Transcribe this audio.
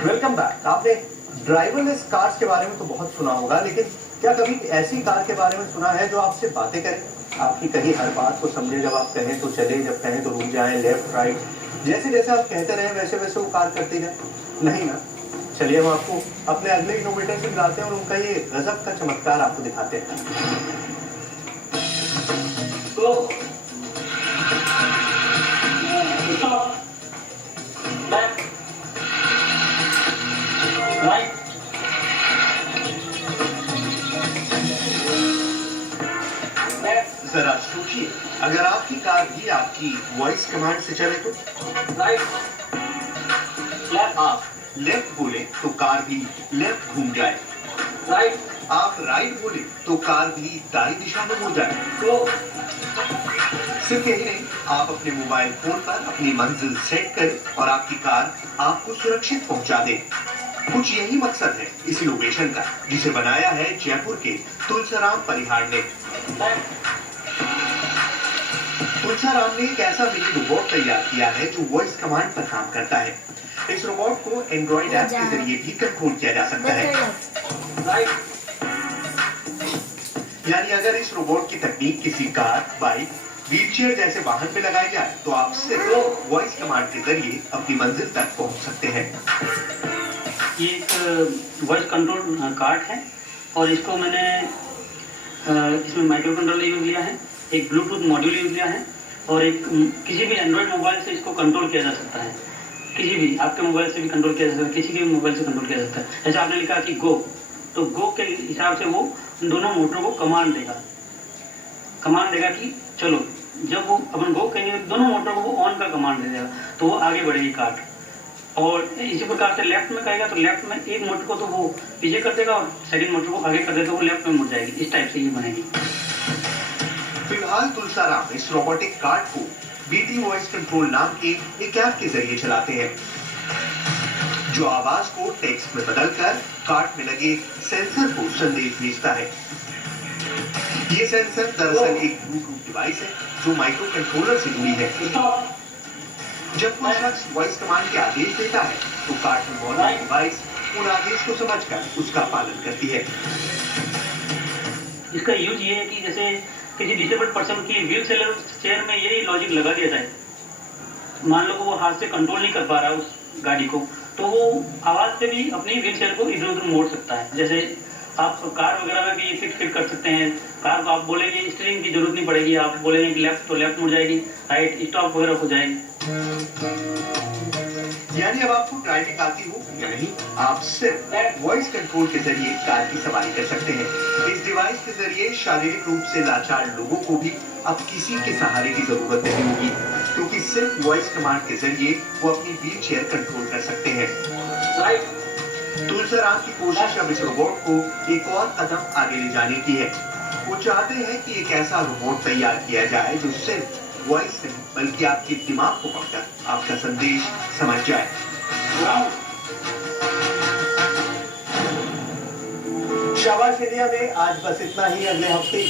Welcome back. आपने driverless cars के बारे में तो बहुत सुना होगा, लेकिन क्या कभी ऐसी कार के बारे में सुना है जो आपसे बातें करे, आपकी कहीं हर बात को समझे, जब आप कहें तो चले, जब कहें तो रुक जाए, लेफ्ट राइट, जैसे जैसे आप कहते रहे वैसे वैसे वो कार करती जाए? नहीं ना। चलिए हम आपको अपने अगले इनोवेटर से मिलाते हैं और उनका ये गजब का चमत्कार आपको दिखाते हैं। तो राइट, जरा सोचिए, अगर आपकी कार भी आपकी वॉइस कमांड से चले तो? राइट, आप लेफ्ट बोले तो कार भी लेफ्ट घूम जाए। राइट, आप राइट बोले तो कार भी दाई दिशा में मुड़ जाए। तो सिर्फ यही नहीं, आप अपने मोबाइल फोन पर अपनी मंजिल सेट करें और आपकी कार आपको सुरक्षित पहुंचा दे। कुछ यही मकसद है इस इनोवेशन का, जिसे बनाया है जयपुर के तुलसाराम परिहार ने। तुलसाराम ने एक ऐसा मिनी रोबोट तैयार किया है जो वॉइस कमांड पर काम करता है। इस रोबोट को एंड्रॉइड ऐप के जरिए भी कंट्रोल किया जा सकता है। यानी अगर इस रोबोट की तकनीक किसी कार, बाइक, व्हीलचेयर जैसे वाहन में लगाई जाए तो आप सिर्फ वॉइस कमांड के जरिए अपनी मंजिल तक पहुंच सकते हैं। ये एक वॉइस कंट्रोल कार्ट है और इसको मैंने इसमें माइक्रो कंट्रोलर यूज लिया है, एक ब्लूटूथ मॉड्यूल यूज लिया है और एक किसी भी एंड्रॉइड मोबाइल से इसको कंट्रोल किया जा सकता है। किसी भी आपके मोबाइल से भी कंट्रोल किया जा सकता है, किसी के भी मोबाइल से कंट्रोल किया जा सकता है। जैसे आपने लिखा कि गो, तो गो के हिसाब से वो दोनों मोटरों को कमांड देगा कि चलो। जब वो अपन गो कहेंगे दोनों मोटरों को वो ऑन का कमांड दे देगा, तो वो आगे बढ़ेगी कार। और इसी प्रकार से लेफ्ट में कहेगा तो लेफ्ट में एक मोटर को तो वो पीछे कर देगा और सेकंड मोटर को आगे कर देगा, तो वो लेफ्ट में मुड़ जाएगी। इस टाइप से ये बनेगी। फिलहाल तुलसाराम इस रोबोटिक कार्ट को बीटी वॉइस कंट्रोल नाम के एक ऐप के जरिए चलाते हैं, जो आवाज को टेक्स्ट में बदलकर कार्ट में लगे सेंसर को संदेश भेजता है। ये सेंसर दरअसल एक ब्लूटूथ डिवाइस है जो माइक्रो कंट्रोलर से जुड़ी है। जब कोई शख्स वॉइस कमांड के आदेश देता है तो कार्ट में मौजूद डिवाइस उन आदेश को समझकर उसका पालन करती है। इसका यूज ये है कि जैसे किसी डिसेबल्ड पर्सन की व्हील चेयर में यही लॉजिक लगा दिया जाए। मान लो वो हाथ से कंट्रोल नहीं कर पा रहा उस गाड़ी को, तो वो आवाज से भी अपनी व्हील चेयर को इधर उधर मोड़ सकता है। जैसे आप कार वगैरह में भी फिट कर सकते हैं। कार को आप बोलेंगे स्टीयरिंग की जरूरत नहीं पड़ेगी, आप बोलेंगे कि लेफ्ट तो लेफ्ट मुड़ जाएगी, राइट स्टॉप वगैरह हो जाएगी। यानी अब आपको ड्राइविंग आती हो या नहीं, आप सिर्फ वॉइस कंट्रोल के जरिए कार की सवारी कर सकते हैं। इस डिवाइस के जरिए शारीरिक रूप से लाचार लोगों को भी अब किसी के सहारे की जरूरत नहीं होगी, क्योंकि सिर्फ वॉइस कमांड के जरिए वो अपनी व्हील चेयर कंट्रोल कर सकते हैं। तुलसाराम की कोशिश अब इस रोबोट को एक और कदम आगे ले जाने की है। वो चाहते हैं कि एक ऐसा रोबोट तैयार किया जाए जो सिर्फ वॉइस नहीं बल्कि आपके दिमाग को पकड़कर आपका संदेश समझ जाए। शाबाश इंडिया में आज बस इतना ही। अगले हफ्ते